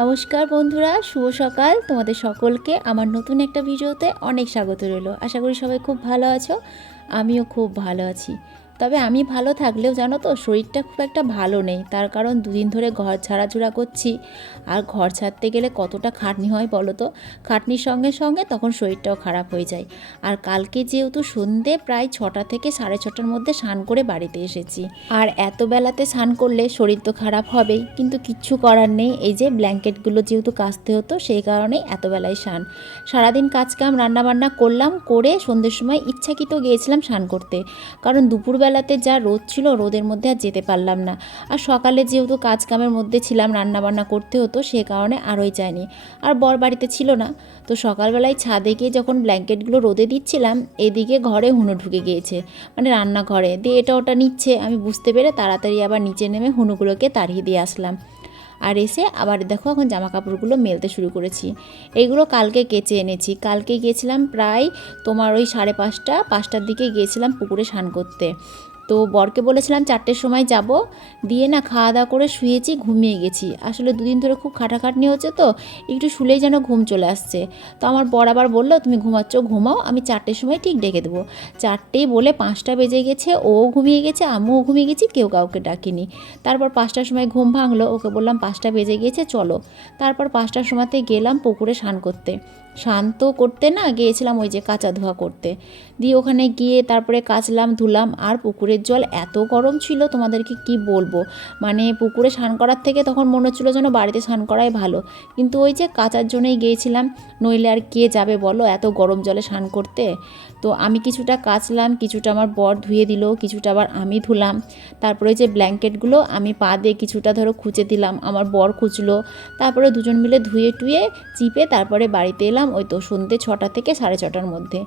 নমস্কার বন্ধুরা, শুভ সকাল। তোমাদের সকলকে আমার নতুন একটা ভিডিওতে অনেক স্বাগত রইল। আশা করি সবাই খুব ভালো আছো, আমিও খুব ভালো আছি। তবে আমি ভালো থাকলেও জানো তো শরীরটা খুব একটা ভালো নেই। তার কারণ দুদিন ধরে ঘর ছাড়াছুড়া করছি। আর ঘর ছাড়তে গেলে কতটা খাটনি হয় বলো তো? খাটনির সঙ্গে সঙ্গে তখন শরীরটাও খারাপ হয়ে যায়। আর কালকে যেহেতু সন্ধে, প্রায় ছটা থেকে সাড়ে ছটার মধ্যে স্নান করে বাড়িতে এসেছি। আর এত বেলাতে স্নান করলে শরীর তো খারাপ হবেই। কিন্তু কিচ্ছু করার নেই। এই যে ব্ল্যাঙ্কেটগুলো যেহেতু কাচতে হতো, সেই কারণেই এত বেলায় স্নান। সারাদিন কাজকাম রান্নাবান্না করলাম, করে সন্ধ্যের সময় ইচ্ছাকৃত গিয়েছিলাম স্নান করতে। কারণ দুপুরবেলাতে যা রোদ ছিল রোদের মধ্যে আর যেতে পারলাম না। আর সকালে যেহেতু কাজ কামের মধ্যে ছিলাম, রান্নাবান্না করতে হতো, সে কারণে আরোই যায়নি। আর বর বাড়িতে ছিল না। তো সকালবেলায় ছাদে গিয়ে যখন ব্ল্যাঙ্কেটগুলো রোদে দিচ্ছিলাম, এদিকে ঘরে হুনো ঢুকে গিয়েছে। মানে রান্নাঘরে। দিয়ে, এটা ওটা নিচ্ছে। আমি বুঝতে পেরে তাড়াতাড়ি আবার নিচে নেমে হুনুগুলোকে তাড়িয়ে দিয়ে আসলাম। আর এসে আবার দেখো এখন জামা কাপড়গুলো মেলতে শুরু করেছি। এগুলো কালকে কেচে এনেছি। কালকে গিয়েছিলাম প্রায় তোমার ওই সাড়ে পাঁচটা, পাঁচটার দিকে গিয়েছিলাম পুকুরে স্নান করতে। তো বরকে বলেছিলাম চারটের সময় যাব। দিয়ে না খাওয়া দাওয়া করে শুয়েছি, ঘুমিয়ে গেছি। আসলে দুদিন ধরে খুব খাটাখাটনি হচ্ছে তো, একটু শুলেই যেন ঘুম চলে আসছে। তো আমার বর আবার বলল, তুমি ঘুমাচ্ছ, ঘুমাও, আমি চারটের সময় ঠিক ডেকে দেবো। চারটেই বলে পাঁচটা বেজে গেছে, ও ঘুমিয়ে গেছে, আমিও ঘুমিয়ে গেছি, কেউ কাউকে ডাকিনি। তারপর পাঁচটার সময় ঘুম ভাঙলো, ওকে বললাম পাঁচটা বেজে গিয়েছে চলো। তারপর পাঁচটার সময়তে গেলাম পুকুরে স্নান করতে। শান্ত করতে না গিয়েছিলাম ওই যে কাঁচা ধোয়া করতে। দিয়ে ওখানে গিয়ে তারপরে কাচলাম, ধুলাম, আর পুকুরের জল এত গরম ছিল তোমাদেরকে কি বলব? মানে পুকুরে স্নান করার থেকে তখন মনে হচ্ছিল যেন বাড়িতে স্নান করাই ভালো। কিন্তু ওই যে কাচার জন্যই গিয়েছিলাম, নইলে আর কে যাবে বলো এত গরম জলে স্নান করতে? তো আমি কিছুটা কাচলাম, কিছুটা আমার বর ধুয়ে দিল, কিছুটা আবার আমি ধুলাম। তারপরে ওই যে ব্ল্যাঙ্কেটগুলো আমি পা দিয়ে কিছুটা ধরো খুঁচে দিলাম, আমার বর খুঁচলো। তারপরে দুজন মিলে ধুয়ে টুয়ে, চিপে তারপরে বাড়িতে এলাম। ওই তো সন্ধ্যে ছটা থেকে সাড়ে ছটার মধ্যে।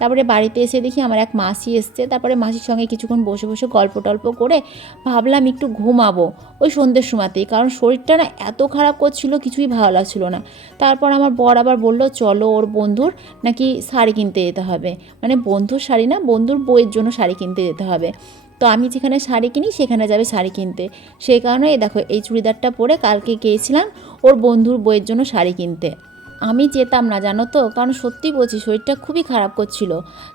তারপরে বাড়িতে এসে দেখি আমার এক মাসি এসছে, তারপরে মাসির সঙ্গে কিছুক্ষণ বসে বসে গল্প টল্প করে ভাবলাম একটু ঘুমাবো ওই সন্ধ্যের সময়তেই, কারণ শরীরটা না এত খারাপ করছিল, কিছুই ভালো লাগছিল না। তারপর আমার বর আবার বলল, চলো ওর বন্ধুর নাকি শাড়ি কিনতে যেতে হবে। মানে বন্ধুর শাড়ি না, বন্ধুর বইয়ের জন্য শাড়ি কিনতে যেতে হবে। তো আমি যেখানে শাড়ি কিনি, সেখানে যাবে শাড়ি কিনতে। সেই কারণে দেখো, এই চুড়িদারটা পরে কালকে গিয়েছিলাম ওর বন্ধুর বইয়ের জন্য শাড়ি কিনতে। আমি যেতাম না, জানো তো? কারণ সত্যি বলছি, শরীরটা খুবই খারাপ করছিল।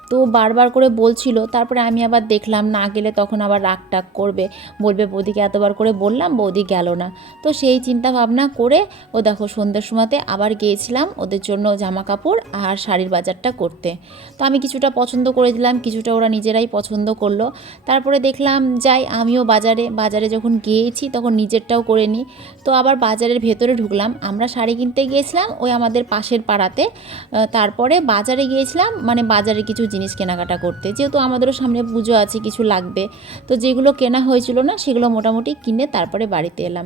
তো বারবার করে বলছিল, তারপরে আমি আবার দেখলাম, না গেলে তখন আবার রাগ টাক করবে। বলবে, বৌদিকে এতবার করে বললাম, বৌদি গেল না। তো সেই চিন্তা ভাবনা করে, ও দেখো, সন্ধ্যের সময়তে আবার গিয়েছিলাম ওদের জন্য জামা কাপড় আর শাড়ির বাজারটা করতে। তো আমি কিছুটা পছন্দ করে দিলাম, কিছুটা ওরা নিজেরাই পছন্দ করল। তারপরে দেখলাম, যাই, আমিও বাজারে বাজারে যখন গিয়েছি তখন নিজেরটাও করে নিই তো আবার বাজারের ভেতরে ঢুকলাম। আমরা শাড়ি কিনতে গিয়েছিলাম, ওই আমাদের পাশের পাড়াতে তারপরে বাজারে গিয়েছিলাম মানে বাজারে কিছু জিনিস কেনাকাটা করতে। যেহেতু আমাদেরও সামনে পুজো আছে, কিছু লাগবে। তো যেগুলো কেনা হয়েছিল না, সেগুলো মোটামুটি কিনে তারপরে বাড়িতে এলাম।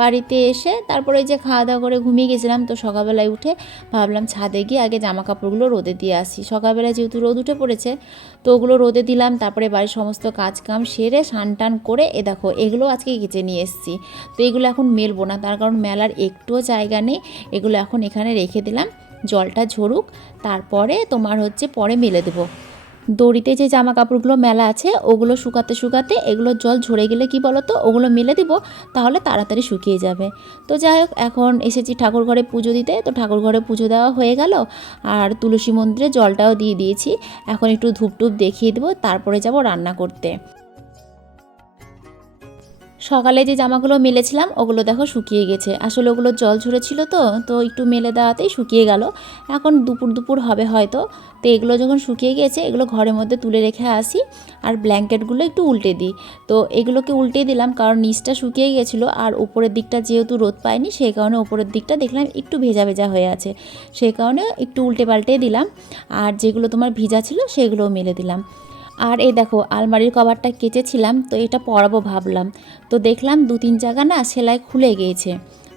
বাড়িতে এসে তারপরে যে খাওয়া দাওয়া করে ঘুমিয়ে গেছিলাম তো সকালবেলায় উঠে ভাবলাম ছাদে গিয়ে আগে জামা কাপড়গুলো রোদে দিয়ে আসি। সকালবেলায় যেহেতু রোদ উঠে পড়েছে, তো ওগুলো রোদে দিলাম, তারপরে বাড়ির সমস্ত কাজ কাম সেরে স্নান টান করে এ দেখো এগুলো আজকে কেচে নিয়ে এসেছি। তো এগুলো এখন মেলবো না, তার কারণ মেলার একটুও জায়গা নেই, এগুলো এখন এখানে রেখে দিলাম, জলটা ঝরুক, তারপরে তোমার হচ্ছে পরে মেলে দেবো। দড়িতে যে জামা কাপড়গুলো মেলা আছে, ওগুলো শুকাতে শুকাতে এগুলো জল ঝরে গেলে কি বলতো, ওগুলো মেলে দিব, তাহলে তাড়াতাড়ি শুকিয়ে যাবে। তো যাই হোক, এখন এসেছি ঠাকুর ঘরে পুজো দিতে, তো ঠাকুর ঘরে পুজো দেওয়া হয়ে গেল। আর তুলসী মন্দিরে জলটাও দিয়ে দিয়েছি। এখন একটু ধূপটুপ দেখিয়ে দেবো, তারপরে যাব রান্না করতে। সকালে যে জামাগুলো মেলেছিলাম, ওগুলো দেখো শুকিয়ে গেছে। আসলে ওগুলো জল ঝরেছিল তো তো একটু মেলে দেওয়াতেই শুকিয়ে গেল। এখন দুপুর দুপুর হবে হয়তো। তো এগুলো যখন শুকিয়ে গেছে, এগুলো ঘরের মধ্যে তুলে রেখে আসি আর ব্ল্যাঙ্কেটগুলো একটু উল্টে দিই। তো এগুলোকে উল্টে দিলাম কারণ নিচটা শুকিয়ে গেছিল আর উপরের দিকটা যেহেতু রোদ পায়নি সেই কারণে উপরের দিকটা দেখলাম একটু ভেজা ভেজা হয়ে আছে। সেই কারণে একটু উল্টে পাল্টে দিলাম। আর যেগুলো তোমার ভিজা ছিল, সেগুলোও মেলে দিলাম। আর এই দেখো, আলমারির কভারটা কেচেছিলাম, তো এটা পরাবো ভাবলাম। তো দেখলাম দু তিন জায়গা না সেলাই খুলে গিয়েছে।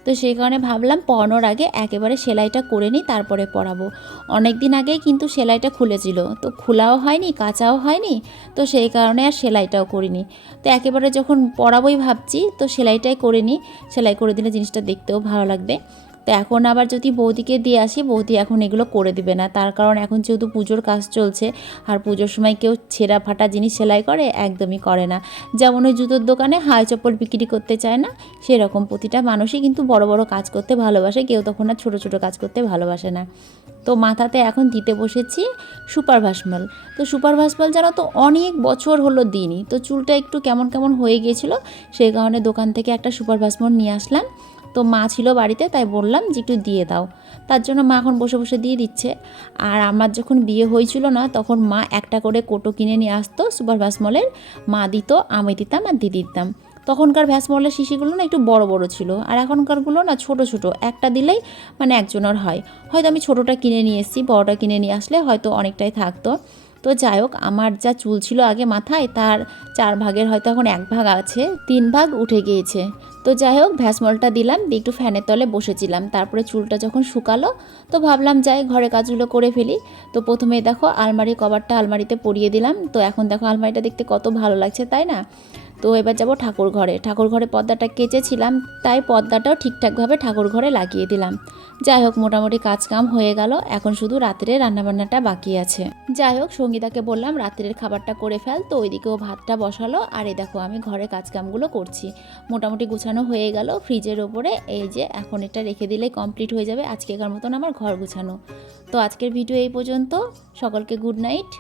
তো সেই কারণে ভাবলাম পরানোর আগে একেবারে সেলাইটা করে নিই, তারপরে পরাবো। অনেক দিন আগেই কিন্তু সেলাইটা খুলেছিল, তো খোলাও হয়নি, কাঁচাও হয়নি, তো সেই কারণে আর সেলাইটাও করিনি। তো একেবারে যখন পরাবোই ভাবছি, তো সেলাইটাই করে নিই, সেলাই করে দিলে জিনিসটা দেখতেও ভালো লাগবে। তো এখন আবার যদি বৌদিকে দিয়ে আসি, বৌদি এখন এগুলো করে দিবে না। তার কারণ এখন যেহেতু পুজোর কাজ চলছে, আর পুজোর সময় কেউ ছেঁড়া ফাটা জিনিস সেলাই করে একদমই করে না। যেমন ওই জুতোর দোকানে হাই চপ্পল বিক্রি করতে চায় না, সেরকম প্রতিটা মানুষই কিন্তু বড় বড় কাজ করতে ভালোবাসে, কেউ তখন আর ছোটো ছোটো কাজ করতে ভালোবাসে না। তো মাথাতে এখন দিতে বসেছি সুপার ভাসমল তো সুপার ভাসমল জানো তো, অনেক বছর হলো দিনই তো চুলটা একটু কেমন কেমন হয়ে গিয়েছিল, সেই কারণে দোকান থেকে একটা সুপার ভাসমল নিয়ে আসলাম। তো মা ছিল বাড়িতে, তাই বললাম যে একটু দিয়ে দাও। তার জন্য মা এখন বসে বসে দিয়ে দিচ্ছে। আর আমার যখন বিয়ে হয়েছিল না, তখন মা একটা করে কোটো কিনে নিয়ে আসতো সুপার ভাসমলের মা দিত, আমি দিতাম আর দিদি দিতাম। তখনকার ভ্যাসমলের শিশিগুলো না একটু বড় বড় ছিল। আর এখনকারগুলো না ছোট ছোট, একটা দিলেই মানে একজনের হয়। হয়তো আমি ছোটোটা কিনে নিয়ে এসেছি, বড়টা কিনে নিয়ে আসলে হয়তো অনেকটাই থাকতো। তো যাই হোক, আমার যা চুল ছিল আগে মাথায়, তার চার ভাগের হয়তো এখন এক ভাগ আছে, তিন ভাগ উঠে গিয়েছে। তো যাই হোক, ভ্যাসমলটা দিলাম, দিয়ে একটু ফ্যানের তলে বসেছিলাম। তারপরে চুলটা যখন শুকালো, তো ভাবলাম, যাই ঘরে কাজগুলো করে ফেলি। তো প্রথমে দেখো, আলমারি কভারটা আলমারিতে পরিয়ে দিলাম। তো এখন দেখো, আলমারিটা দেখতে কত ভালো লাগছে, তাই না? তো এবার যাব ঠাকুর ঘরে। ঠাকুর ঘরে পর্দাটা কেচেছিলাম, তাই পর্দাটাও ঠিকঠাকভাবে ঠাকুর ঘরে লাগিয়ে দিলাম। যাই হোক, মোটামুটি কাজ কাম হয়ে গেল, এখন শুধু রাত্রে রান্নাবান্নাটা বাকি আছে। যাই হোক, সঙ্গীতাকে বললাম, রাত্রের খাবারটা করে ফেল, তো ওইদিকেও ভাতটা বসালো, আর এই দেখো, আমি ঘরে কাজ কামগুলো করছি। মোটামুটি গুছানো হয়ে গেল, ফ্রিজের ওপরে, এই যে এখন এটা রেখে দিলে কমপ্লিট হয়ে যাবে, আজকেকার মতন আমার ঘর গুছানো। তো আজকের ভিডিও এই পর্যন্ত, সকলকে গুড নাইট।